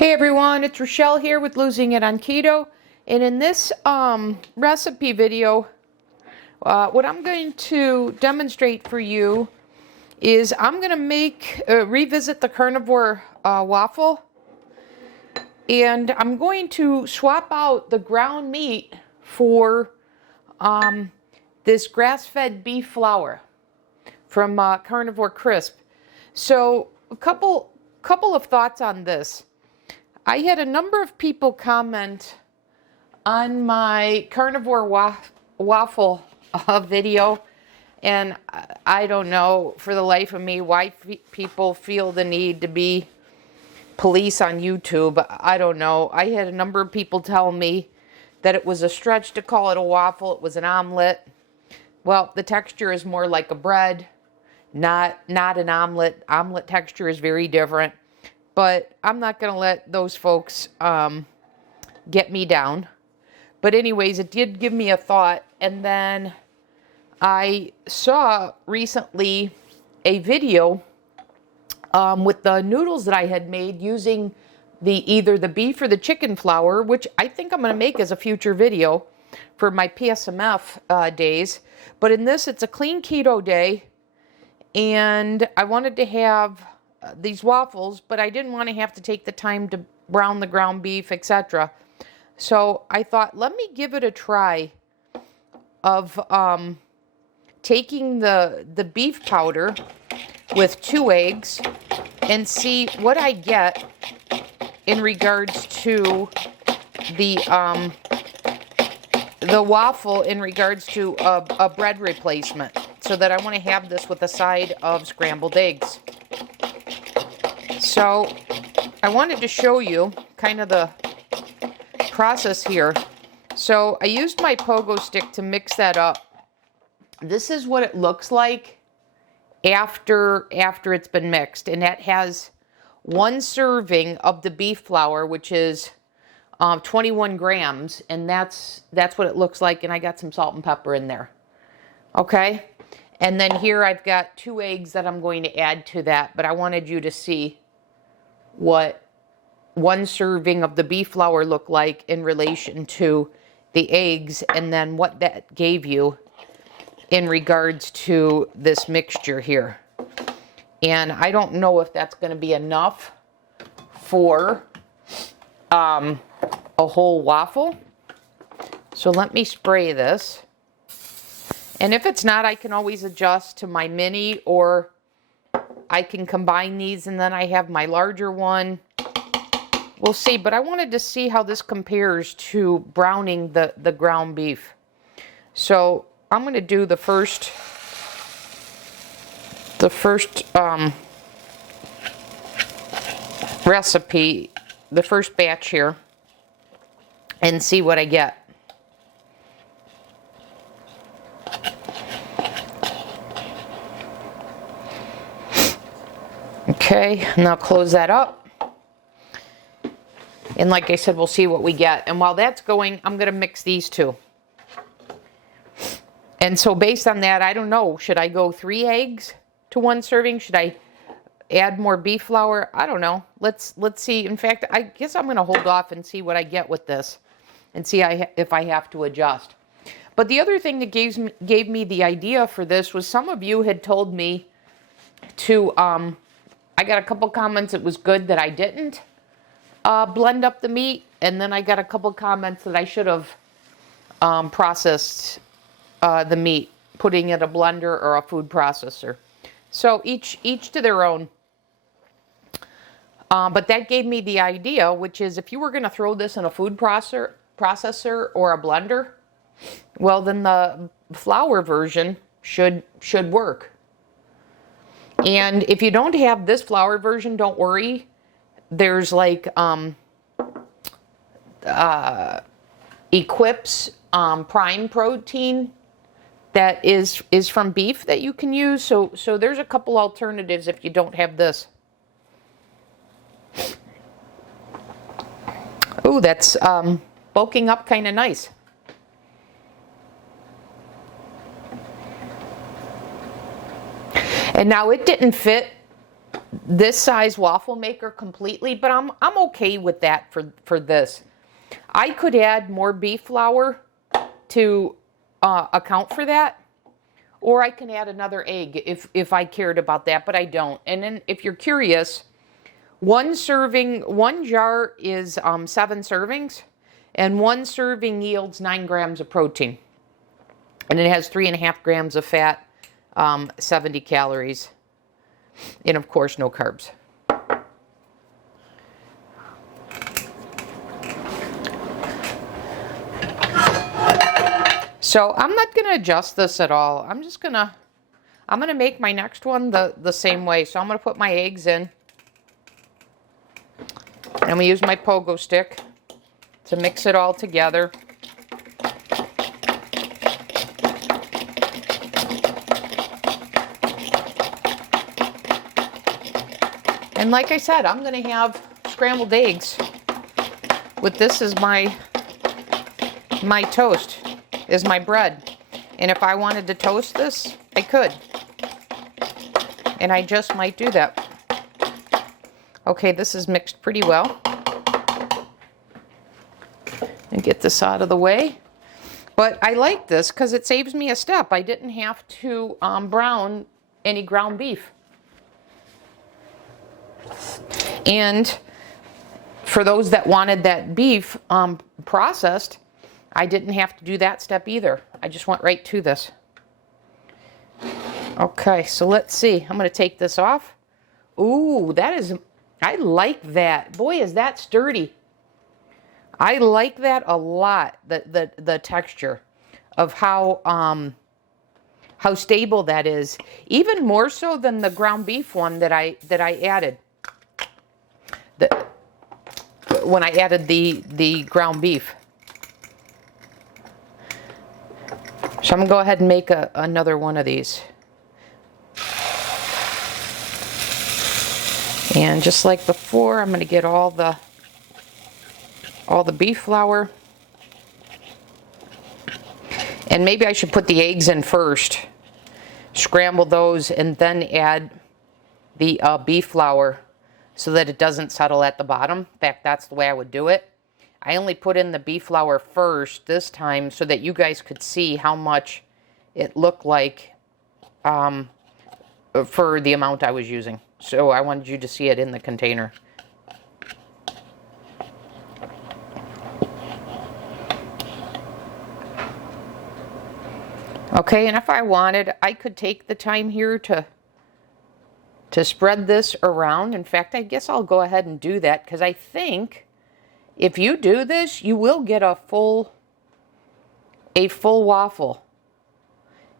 Hey everyone, it's Rochelle here with Losing It on Keto, and in this recipe video, what I'm going to demonstrate for you is I'm going to revisit the Carnivore waffle, and I'm going to swap out the ground meat for this grass-fed beef flour from Carnivore Crisp. So a couple of thoughts on this. I had a number of people comment on my Carnivore waffle video, and I don't know for the life of me why people feel the need to be police on YouTube. I don't know. I had a number of people tell me that it was a stretch to call it a waffle. It was an omelet. Well, the texture is more like a bread, not an omelet. Omelet texture is very different. But I'm not going to let those folks get me down. But anyways, it did give me a thought. And then I saw recently a video with the noodles that I had made using either the beef or the chicken flour, which I think I'm going to make as a future video for my PSMF days. But in this, it's a clean keto day. And I wanted to have these waffles, but I didn't want to have to take the time to brown the ground beef, etc. So I thought, let me give it a try of taking the beef powder with 2 eggs and see what I get in regards to the waffle in regards to a bread replacement, so that I want to have this with a side of scrambled eggs. So I wanted to show you kind of the process here. So I used my pogo stick to mix that up. This is what it looks like after it's been mixed, and that has 1 serving of the beef flour, which is 21 grams, and that's what it looks like. And I got some salt and pepper in there. Okay, and then here I've got 2 eggs that I'm going to add to that, but I wanted you to see what 1 serving of the beef flour looked like in relation to the eggs, and then what that gave you in regards to this mixture here. And I don't know if that's going to be enough for a whole waffle. So let me spray this. And if it's not, I can always adjust to my mini, or I can combine these and then I have my larger one. We'll see, but I wanted to see how this compares to browning the ground beef. So I'm going to do the first recipe, the first batch here, and see what I get. Okay, now close that up. And like I said, we'll see what we get. And while that's going, I'm going to mix these 2. And so based on that, I don't know. Should I go 3 eggs to 1 serving? Should I add more beef flour? I don't know. Let's see. In fact, I guess I'm going to hold off and see what I get with this and see if I have to adjust. But the other thing that gave me the idea for this was some of you had told me to... I got a couple comments it was good that I didn't blend up the meat, and then I got a couple comments that I should have processed the meat, putting it in a blender or a food processor. So each to their own. But that gave me the idea, which is if you were going to throw this in a food processor or a blender, well, then the flour version should work. And if you don't have this flour version, don't worry. There's like Equip's prime protein that is from beef that you can use. So there's a couple alternatives if you don't have this. Ooh, that's bulking up kind of nice. And now it didn't fit this size waffle maker completely, but I'm okay with that for this. I could add more beef flour to account for that, or I can add another egg if I cared about that, but I don't. And then if you're curious, one jar is 7 servings, and 1 serving yields 9 grams of protein. And it has 3.5 grams of fat, 70 calories, and of course no carbs. So I'm not going to adjust this at all. I'm going to make my next one the same way. So I'm going to put my eggs in. And I'm going to use my pogo stick to mix it all together. And like I said, I'm going to have scrambled eggs with this as my toast, is my bread. And if I wanted to toast this, I could. And I just might do that. Okay, this is mixed pretty well. And get this out of the way. But I like this because it saves me a step. I didn't have to brown any ground beef. And for those that wanted that beef processed, I didn't have to do that step either. I just went right to this. Okay, so let's see. I'm going to take this off. Ooh, I like that. Boy, is that sturdy. I like that a lot, the texture of how stable that is. Even more so than the ground beef one that I added. When I added the ground beef. So I'm going to go ahead and make another one of these. And just like before, I'm going to get all the beef flour. And maybe I should put the eggs in first, scramble those, and then add the beef flour so that it doesn't settle at the bottom. In fact, that's the way I would do it. I only put in the beef flour first this time so that you guys could see how much it looked like for the amount I was using. So I wanted you to see it in the container. Okay, and if I wanted, I could take the time here to spread this around. In fact, I guess I'll go ahead and do that because I think if you do this, you will get a full waffle.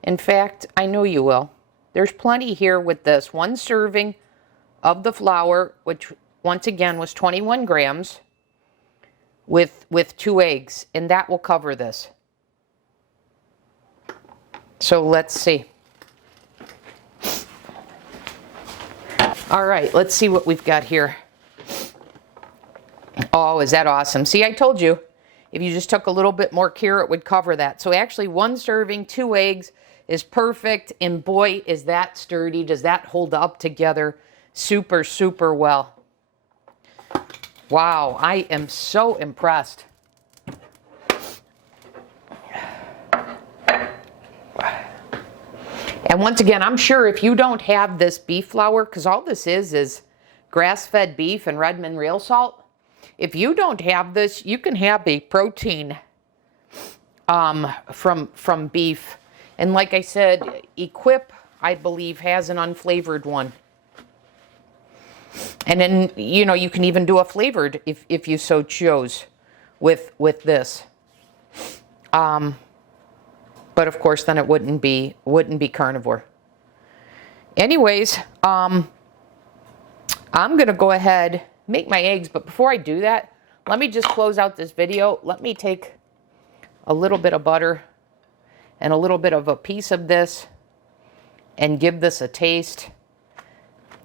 In fact, I know you will. There's plenty here with this. 1 serving of the flour, which once again was 21 grams, with 2 eggs, and that will cover this. So let's see. All right, let's see what we've got here. Oh, is that awesome? See, I told you, if you just took a little bit more care, it would cover that. So actually 1 serving, 2 eggs is perfect. And boy, is that sturdy. Does that hold up together super, super well. Wow, I am so impressed. And once again, I'm sure if you don't have this beef flour, because all this is grass-fed beef and Redmond real salt. If you don't have this, you can have a protein from beef. And like I said, Equip, I believe, has an unflavored one. And then, you know, you can even do a flavored if you so chose with this. But of course, then it wouldn't be carnivore. Anyways, I'm going to go ahead, make my eggs. But before I do that, let me just close out this video. Let me take a little bit of butter and a little bit of a piece of this and give this a taste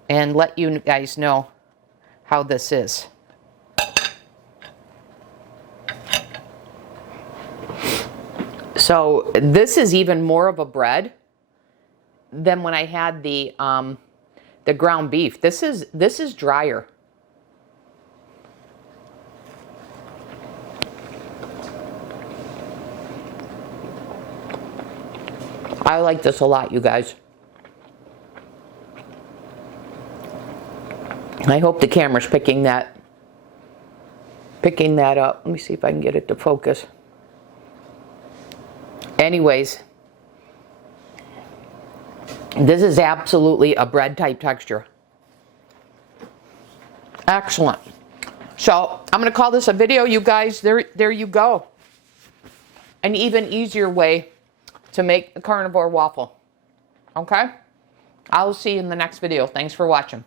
and let you guys know how this is. So this is even more of a bread than when I had the the ground beef. This is drier. I like this a lot, you guys. I hope the camera's picking that up. Let me see if I can get it to focus. Anyways, this is absolutely a bread type texture. Excellent. So I'm going to call this a video, you guys. There you go. An even easier way to make a carnivore waffle. Okay? I'll see you in the next video. Thanks for watching.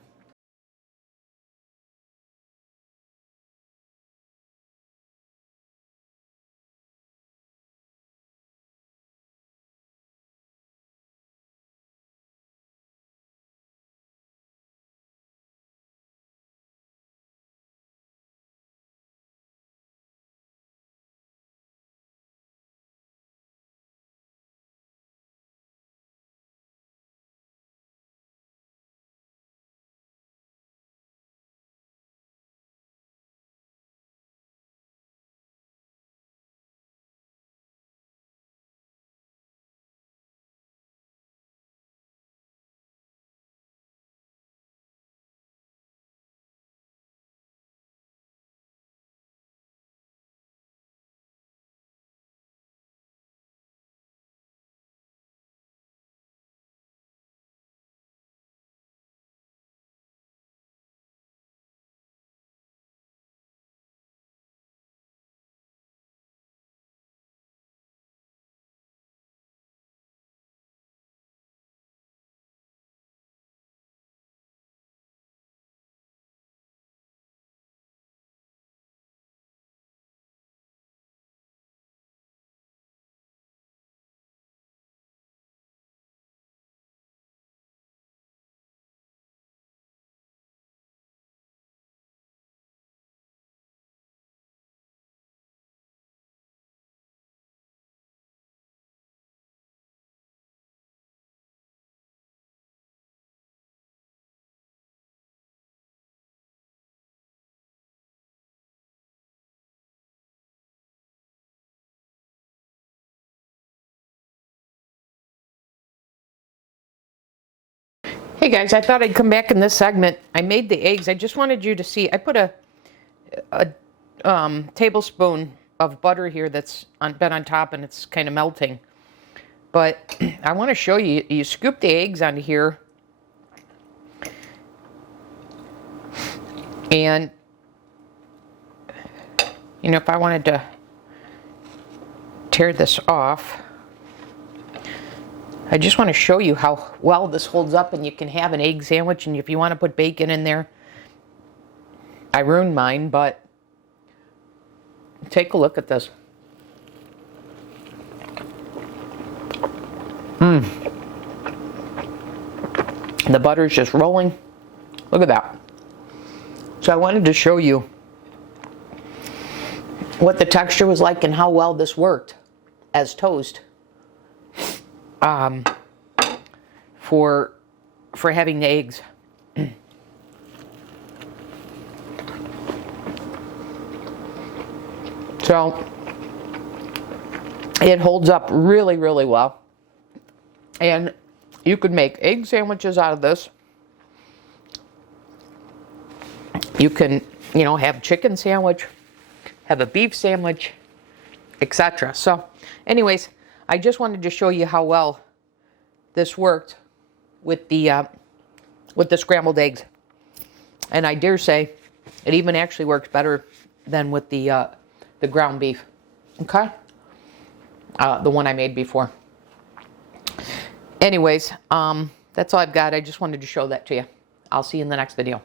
Hey guys, I thought I'd come back in this segment. I made the eggs. I just wanted you to see. I put a tablespoon of butter here that's been on top, and it's kind of melting. But I want to show you. You scoop the eggs onto here, and you know, if I wanted to tear this off, I just want to show you how well this holds up, and you can have an egg sandwich, and if you want to put bacon in there. I ruined mine, but take a look at this. The butter's just rolling. Look at that. So I wanted to show you what the texture was like and how well this worked as toast. For having the eggs. So it holds up really, really well. And you could make egg sandwiches out of this. You can, you know, have chicken sandwich, have a beef sandwich, etc. So anyways, I just wanted to show you how well this worked with the scrambled eggs, and I dare say it even actually works better than with the ground beef. Okay, the one I made before. Anyways, that's all I've got. I just wanted to show that to you. I'll see you in the next video.